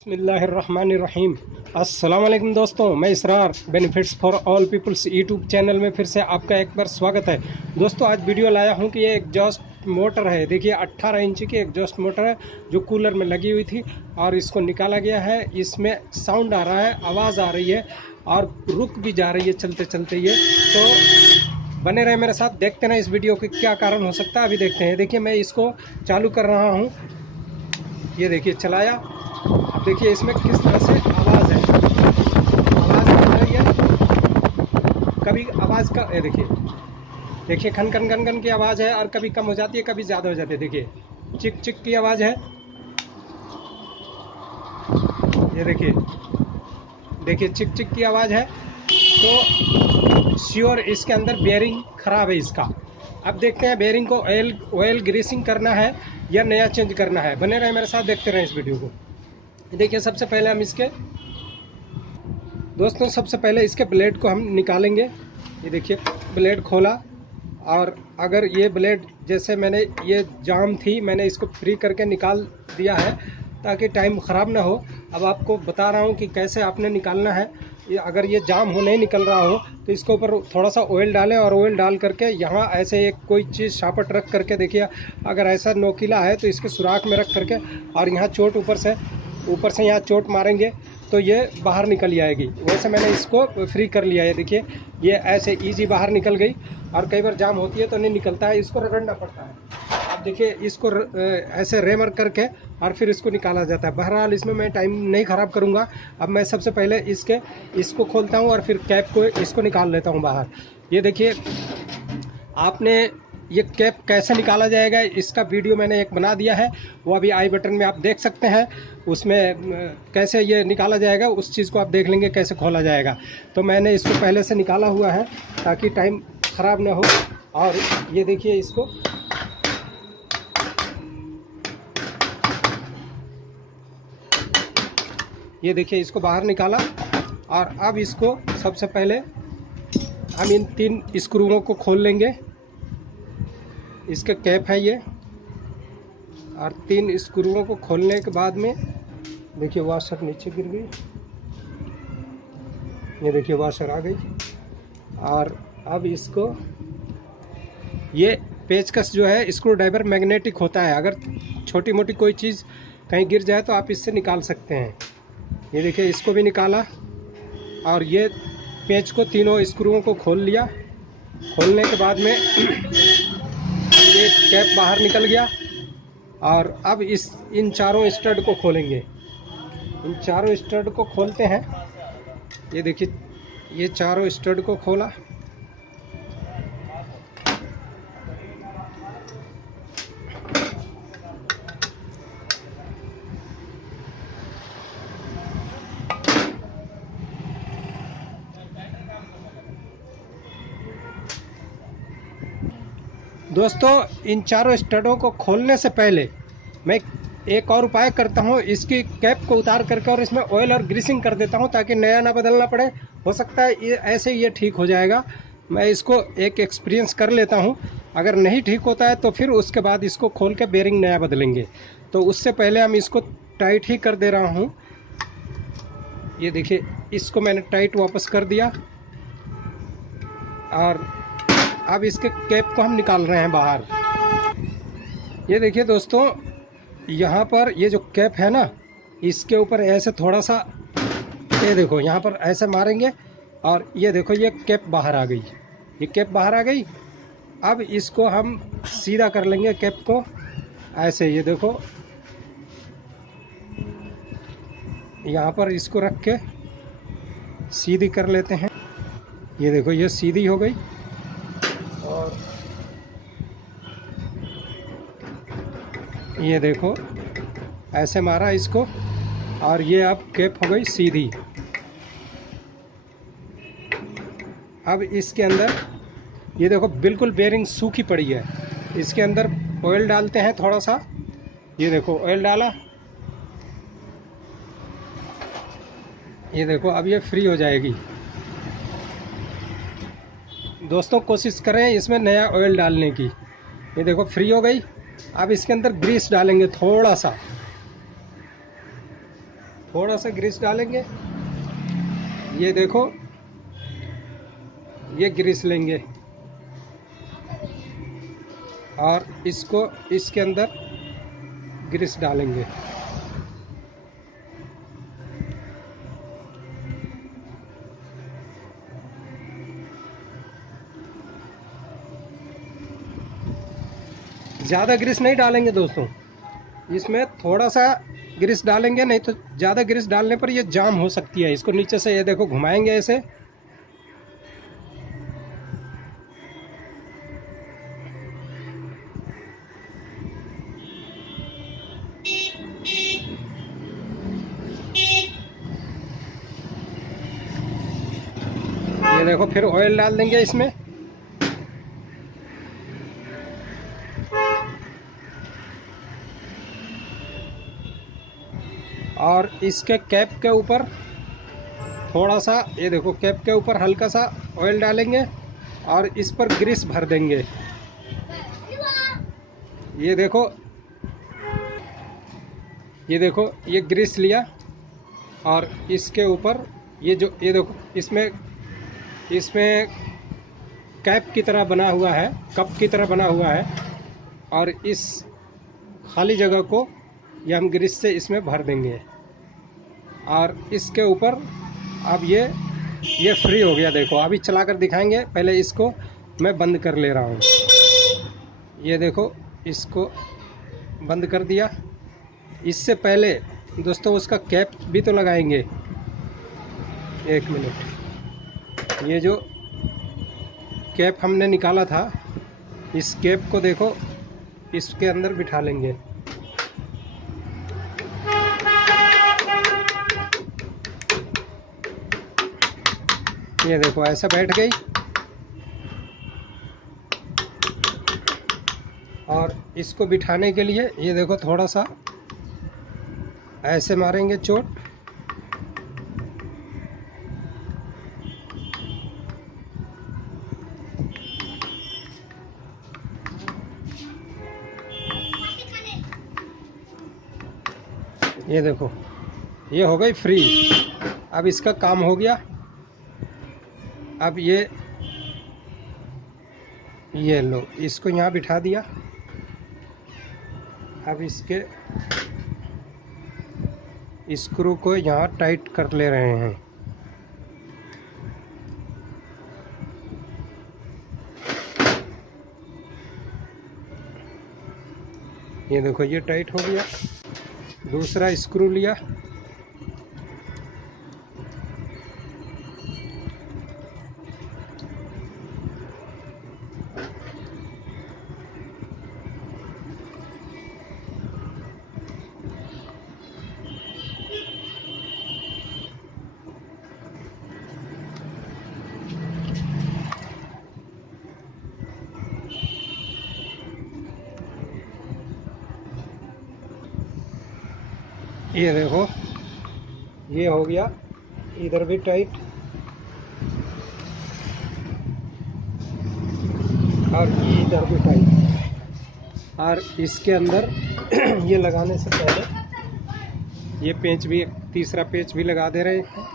बिस्मिल्लाहिर्रहमानिर्रहीम। अस्सलाम वालेकुम दोस्तों, मैं Israr benefits for all peoples YouTube channel में फिर से आपका एक बार स्वागत है। दोस्तों आज वीडियो लाया हूं कि ये एग्जॉस्ट मोटर है। देखिए 18 इंच की एग्जॉस्ट मोटर है जो कूलर में लगी हुई थी और इसको निकाला गया है। इसमें साउंड आ रहा है, आवाज़ आ रही है और रुक भी जा रही है चलते चलते। ये तो बने रहे मेरे साथ, देखते हैं इस वीडियो के क्या कारण हो सकता है। अभी देखते हैं। देखिए मैं इसको चालू कर रहा हूँ, ये देखिए चलाया। अब देखिए इसमें किस तरह से आवाज़ है, आवाज़ आ रही है। कभी आवाज़ का ये देखिए, देखिए खन खन खन खन की आवाज़ है और कभी कम हो जाती है, कभी ज़्यादा हो जाती है। देखिए चिक चिक की आवाज़ है, ये देखिए, देखिए चिक चिक की आवाज़ है। तो श्योर इसके अंदर बेयरिंग ख़राब है इसका। अब देखते हैं बेयरिंग को ऑयल ग्रीसिंग करना है या नया चेंज करना है। बने रहे मेरे साथ, देखते रहें इस वीडियो को। देखिए सबसे पहले हम इसके दोस्तों सबसे पहले इसके ब्लेड को हम निकालेंगे। ये देखिए ब्लेड खोला और अगर ये ब्लेड जैसे मैंने ये जाम थी, मैंने इसको फ्री करके निकाल दिया है ताकि टाइम ख़राब ना हो। अब आपको बता रहा हूँ कि कैसे आपने निकालना है। ये अगर ये जाम हो नहीं निकल रहा हो तो इसके ऊपर थोड़ा सा ऑयल डालें और ऑयल डाल करके यहाँ ऐसे एक कोई चीज़ शापट रख करके देखिए, अगर ऐसा नोकीला है तो इसके सुराख में रख करके और यहाँ चोट ऊपर से यहाँ चोट मारेंगे तो ये बाहर निकल जाएगी। वैसे मैंने इसको फ्री कर लिया है। देखिए ये ऐसे इजी बाहर निकल गई और कई बार जाम होती है तो नहीं निकलता है, इसको रगड़ना पड़ता है। अब देखिए इसको ऐसे रेमर करके और फिर इसको निकाला जाता है। बहरहाल इसमें मैं टाइम नहीं ख़राब करूँगा। अब मैं सबसे पहले इसको खोलता हूँ और फिर कैप को इसको निकाल लेता हूँ बाहर। ये देखिए आपने ये कैप कैसे निकाला जाएगा इसका वीडियो मैंने एक बना दिया है, वो अभी आई बटन में आप देख सकते हैं। उसमें कैसे ये निकाला जाएगा उस चीज़ को आप देख लेंगे, कैसे खोला जाएगा। तो मैंने इसको पहले से निकाला हुआ है ताकि टाइम ख़राब ना हो। और ये देखिए इसको ये देखिए इसको बाहर निकाला और अब इसको सबसे पहले हम इन 3 स्क्रूओं को खोल लेंगे। इसके कैप है ये, और 3 स्क्रूओं को खोलने के बाद में देखिए वाशर नीचे गिर गई, ये देखिए वाशर आ गई। और अब इसको ये पेचकस जो है स्क्रू ड्राइवर मैग्नेटिक होता है, अगर छोटी मोटी कोई चीज़ कहीं गिर जाए तो आप इससे निकाल सकते हैं। ये देखिए इसको भी निकाला और ये पेच को तीनों स्क्रूओं को खोल लिया। खोलने के बाद में ये कैप बाहर निकल गया और अब इन चारों स्टड को खोलेंगे। इन चारों स्टड को खोलते हैं। ये देखिए ये चारों स्टड को खोला। दोस्तों इन चारों स्टडों को खोलने से पहले मैं एक और उपाय करता हूँ, इसकी कैप को उतार करके और इसमें ऑयल और ग्रीसिंग कर देता हूँ ताकि नया ना बदलना पड़े। हो सकता है ये ऐसे ये ठीक हो जाएगा। मैं इसको एक एक्सपीरियंस कर लेता हूँ, अगर नहीं ठीक होता है तो फिर उसके बाद इसको खोल के बेरिंग नया बदलेंगे। तो उससे पहले हम इसको टाइट ही कर दे रहा हूँ। ये देखिए इसको मैंने टाइट वापस कर दिया और अब इसके कैप को हम निकाल रहे हैं बाहर। ये देखिए दोस्तों यहाँ पर ये जो कैप है ना, इसके ऊपर ऐसे थोड़ा सा ये देखो यहाँ पर ऐसे मारेंगे और ये देखो ये कैप बाहर आ गई, ये कैप बाहर आ गई। अब इसको हम सीधा कर लेंगे कैप को ऐसे, ये देखो यहाँ पर इसको रख के सीधी कर लेते हैं। ये देखो ये सीधी हो गई और ये देखो ऐसे मारा इसको और ये अब कैप हो गई सीधी। अब इसके अंदर ये देखो बिल्कुल बेरिंग सूखी पड़ी है। इसके अंदर ऑयल डालते हैं थोड़ा सा। ये देखो ऑयल डाला, ये देखो अब ये फ्री हो जाएगी। दोस्तों कोशिश करें इसमें नया ऑयल डालने की। ये देखो फ्री हो गई। अब इसके अंदर ग्रीस डालेंगे थोड़ा सा, थोड़ा सा ग्रीस डालेंगे। ये देखो, ये ग्रीस लेंगे और इसको इसके अंदर ग्रीस डालेंगे। ज़्यादा ग्रीस नहीं डालेंगे दोस्तों, इसमें थोड़ा सा ग्रीस डालेंगे, नहीं तो ज़्यादा ग्रीस डालने पर ये जाम हो सकती है। इसको नीचे से ये देखो घुमाएंगे ऐसे। ये देखो, फिर ऑयल डाल देंगे इसमें। और इसके कैप के ऊपर थोड़ा सा, ये देखो, कैप के ऊपर हल्का सा ऑयल डालेंगे और इस पर ग्रीस भर देंगे। ये देखो, ये देखो, ये ग्रीस लिया और इसके ऊपर ये देखो, इसमें इसमें कैप की तरह बना हुआ है, कप की तरह बना हुआ है। और इस खाली जगह को ये हम ग्रीस से इसमें भर देंगे और इसके ऊपर अब ये फ्री हो गया। देखो, अभी चलाकर दिखाएंगे। पहले इसको मैं बंद कर ले रहा हूँ। ये देखो, इसको बंद कर दिया। इससे पहले दोस्तों उसका कैप भी तो लगाएंगे। एक मिनट, ये जो कैप हमने निकाला था, इस कैप को देखो इसके अंदर बिठा लेंगे। ये देखो, ऐसा बैठ गई। और इसको बिठाने के लिए ये देखो, थोड़ा सा ऐसे मारेंगे चोट। ये देखो, ये हो गई फ्री। अब इसका काम हो गया। अब ये लो, इसको यहाँ बिठा दिया। अब इसके स्क्रू को यहाँ टाइट कर ले रहे हैं। ये देखो, ये टाइट हो गया। दूसरा स्क्रू लिया, ये देखो, ये हो गया। इधर भी टाइट और इधर भी टाइट। और इसके अंदर ये लगाने से पहले ये पेंच भी, एक तीसरा पेंच भी लगा दे रहे हैं।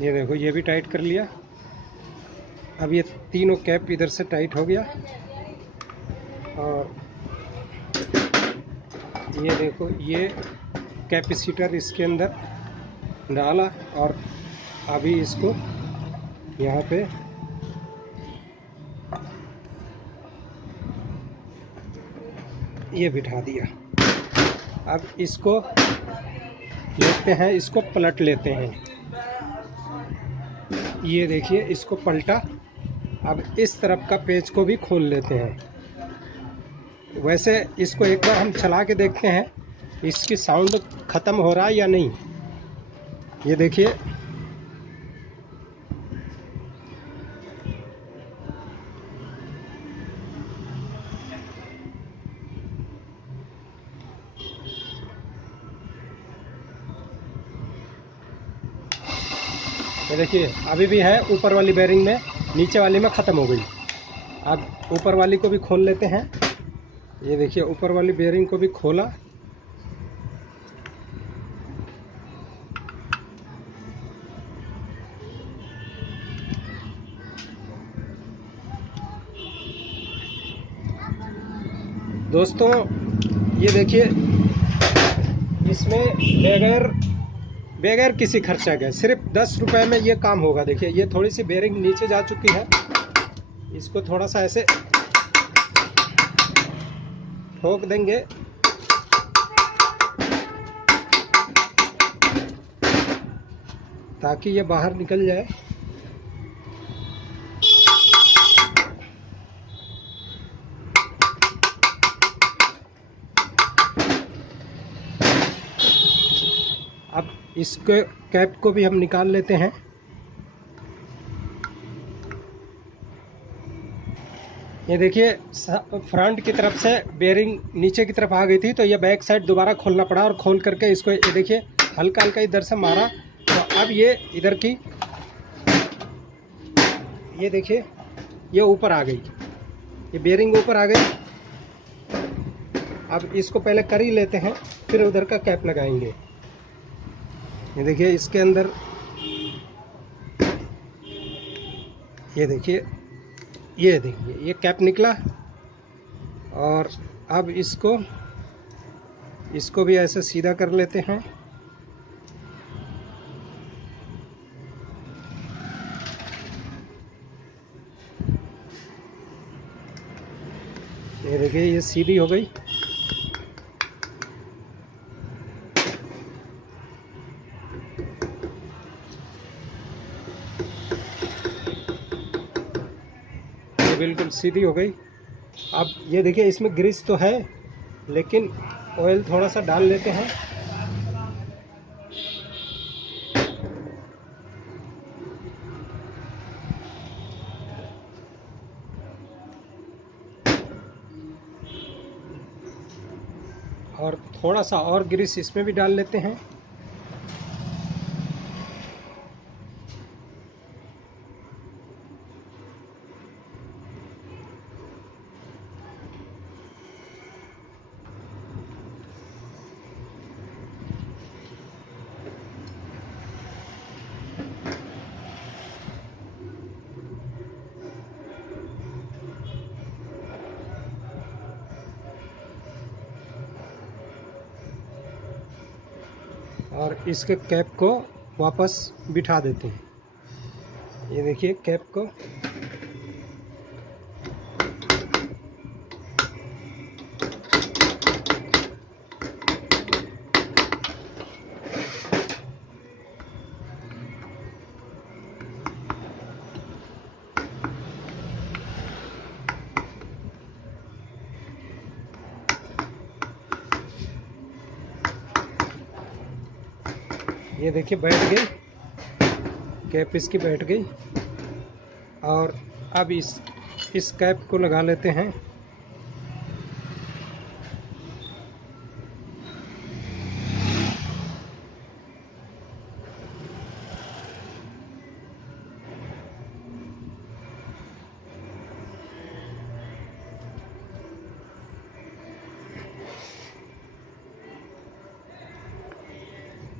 ये देखो, ये भी टाइट कर लिया। अब ये तीनों कैप इधर से टाइट हो गया। और ये देखो, ये कैपेसिटर इसके अंदर डाला और अभी इसको यहाँ पे ये बिठा दिया। अब इसको लेते हैं, इसको पलट लेते हैं। ये देखिए, इसको पलटा। अब इस तरफ का पेच को भी खोल लेते हैं। वैसे इसको एक बार हम चला के देखते हैं, इसकी साउंड ख़त्म हो रहा है या नहीं। ये देखिए, ये देखिए, अभी भी है ऊपर वाली बेरिंग में। नीचे वाली में ख़त्म हो गई। अब ऊपर वाली को भी खोल लेते हैं। ये देखिए ऊपर वाली बेयरिंग को भी खोला। दोस्तों ये देखिए, इसमें बगैर किसी खर्चा के सिर्फ 10 रुपए में ये काम होगा। देखिए ये थोड़ी सी बेयरिंग नीचे जा चुकी है, इसको थोड़ा सा ऐसे ठोक देंगे ताकि ये बाहर निकल जाए। अब इसके कैप को भी हम निकाल लेते हैं। ये देखिए फ्रंट की तरफ से बेयरिंग नीचे की तरफ आ गई थी, तो ये बैक साइड दोबारा खोलना पड़ा और खोल करके इसको ये देखिए हल्का हल्का इधर से मारा, तो अब ये इधर की ये देखिए ये ऊपर आ गई, ये बेयरिंग ऊपर आ गई। अब इसको पहले कर ही लेते हैं, फिर उधर का कैप लगाएंगे। ये देखिए इसके अंदर ये देखिए ये कैप निकला, और अब इसको भी ऐसे सीधा कर लेते हैं। ये देखिए ये सीधी हो गई। बिल्कुल सीधी हो गई। अब ये देखिए इसमें ग्रीस तो है, लेकिन ऑयल थोड़ा सा डाल लेते हैं। और थोड़ा सा और ग्रीस इसमें भी डाल लेते हैं। और इसके कैप को वापस बिठा देते हैं। ये देखिए कैप को ये देखिए बैठ गई, कैप इसकी बैठ गई। और अब इस कैप को लगा लेते हैं।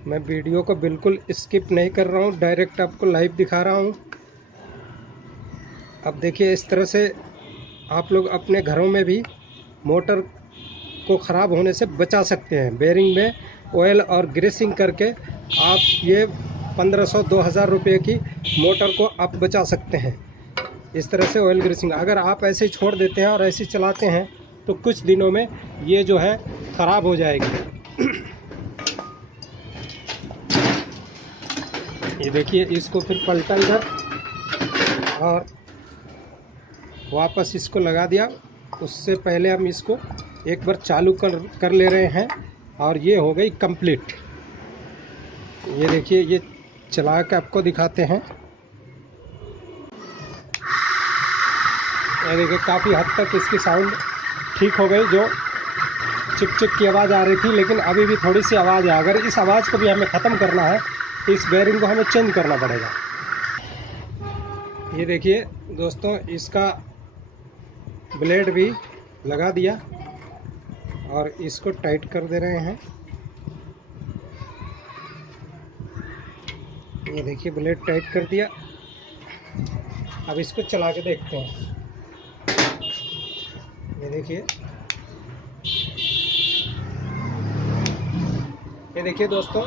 मैं वीडियो को बिल्कुल स्किप नहीं कर रहा हूँ, डायरेक्ट आपको लाइव दिखा रहा हूँ। अब देखिए इस तरह से आप लोग अपने घरों में भी मोटर को ख़राब होने से बचा सकते हैं। बेयरिंग में ऑयल और ग्रीसिंग करके आप ये 1500-2000 रुपये की मोटर को आप बचा सकते हैं। इस तरह से ऑयल ग्रीसिंग अगर आप ऐसे छोड़ देते हैं और ऐसे चलाते हैं तो कुछ दिनों में ये जो है ख़राब हो जाएगी। ये देखिए इसको फिर पलटा इधर और वापस इसको लगा दिया। उससे पहले हम इसको एक बार चालू कर ले रहे हैं और ये हो गई कंप्लीट। ये देखिए ये चला के आपको दिखाते हैं। ये देखिए काफ़ी हद तक इसकी साउंड ठीक हो गई। जो चिक चिक की आवाज़ आ रही थी, लेकिन अभी भी थोड़ी सी आवाज़ है। अगर इस आवाज़ को भी हमें ख़त्म करना है तो इस बेयरिंग को हमें चेंज करना पड़ेगा। ये देखिए दोस्तों, इसका ब्लेड भी लगा दिया और इसको टाइट कर दे रहे हैं। ये देखिए ब्लेड टाइट कर दिया। अब इसको चला के देखते हैं। ये देखिए, ये देखिए दोस्तों,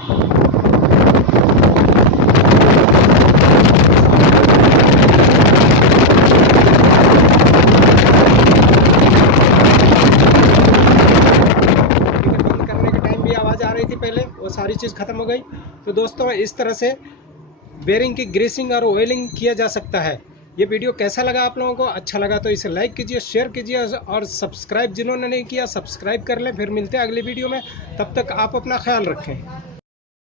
बंद करने के टाइम भी आवाज़ आ रही थी पहले, वो सारी चीज़ ख़त्म हो गई। तो दोस्तों इस तरह से बेरिंग की ग्रीसिंग और ऑयलिंग किया जा सकता है। ये वीडियो कैसा लगा आप लोगों को? अच्छा लगा तो इसे लाइक कीजिए, शेयर कीजिए और सब्सक्राइब जिन्होंने नहीं किया सब्सक्राइब कर लें। फिर मिलते हैं अगली वीडियो में, तब तक आप अपना ख्याल रखें।